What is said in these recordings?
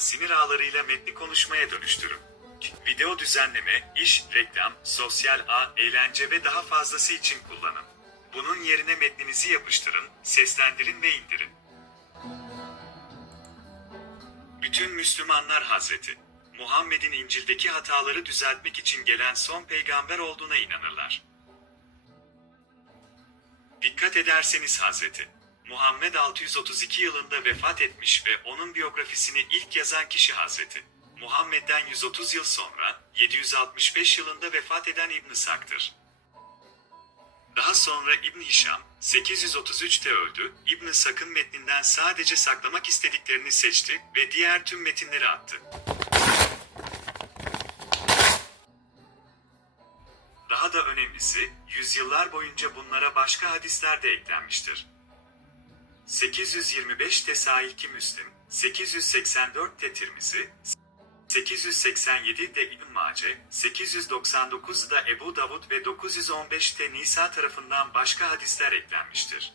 sinir ağlarıyla metni konuşmaya dönüştürün. Video düzenleme, iş, reklam, sosyal ağ, eğlence ve daha fazlası için kullanın. Bunun yerine metninizi yapıştırın, seslendirin ve indirin. Bütün Müslümanlar Hazreti Muhammed'in İncil'deki hataları düzeltmek için gelen son peygamber olduğuna inanırlar. Dikkat ederseniz Hazreti Muhammed 632 yılında vefat etmiş ve onun biyografisini ilk yazan kişi Hazreti Muhammed'den 130 yıl sonra 765 yılında vefat eden İbn Sak'tır. Daha sonra İbn Hişam 833'te öldü. İbn Sak'ın metninden sadece saklamak istediklerini seçti ve diğer tüm metinleri attı. Daha da önemlisi, yüzyıllar boyunca bunlara başka hadisler de eklenmiştir. 825'te Sahih-i Müslim, 884'te Tirmizi, 887'de İbn Mace, 899'da Ebu Davud ve 915'te Nisa tarafından başka hadisler eklenmiştir.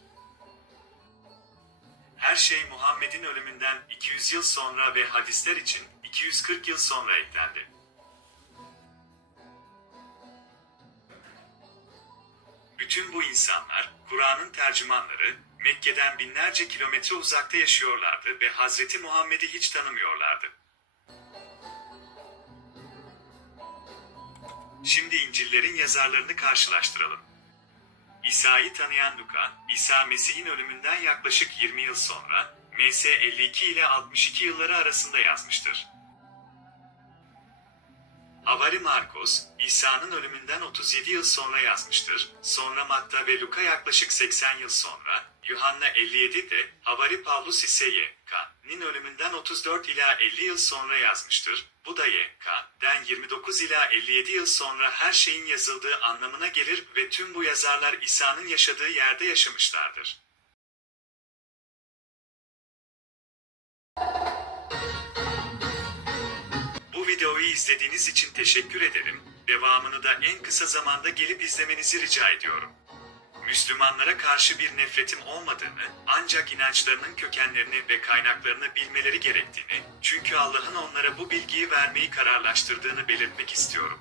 Her şey Muhammed'in ölümünden 200 yıl sonra ve hadisler için 240 yıl sonra eklendi. Bütün bu insanlar, Kur'an'ın tercümanları, Mekke'den binlerce kilometre uzakta yaşıyorlardı ve Hazreti Muhammed'i hiç tanımıyorlardı. Şimdi İncil'lerin yazarlarını karşılaştıralım. İsa'yı tanıyan Luka, İsa Mesih'in ölümünden yaklaşık 20 yıl sonra, MS 52 ile 62 yılları arasında yazmıştır. Havari Markos, İsa'nın ölümünden 37 yıl sonra yazmıştır. Sonra Matta ve Luka yaklaşık 80 yıl sonra, Yuhanna 57'de, Havari Pavlus ise Y.K.'nin ölümünden 34 ila 50 yıl sonra yazmıştır. Bu da Y.K.'den 29 ila 57 yıl sonra her şeyin yazıldığı anlamına gelir ve tüm bu yazarlar İsa'nın yaşadığı yerde yaşamışlardır. Bu videoyu izlediğiniz için teşekkür ederim. Devamını da en kısa zamanda gelip izlemenizi rica ediyorum. Müslümanlara karşı bir nefretim olmadığını, ancak inançlarının kökenlerini ve kaynaklarını bilmeleri gerektiğini, çünkü Allah'ın onlara bu bilgiyi vermeyi kararlaştırdığını belirtmek istiyorum.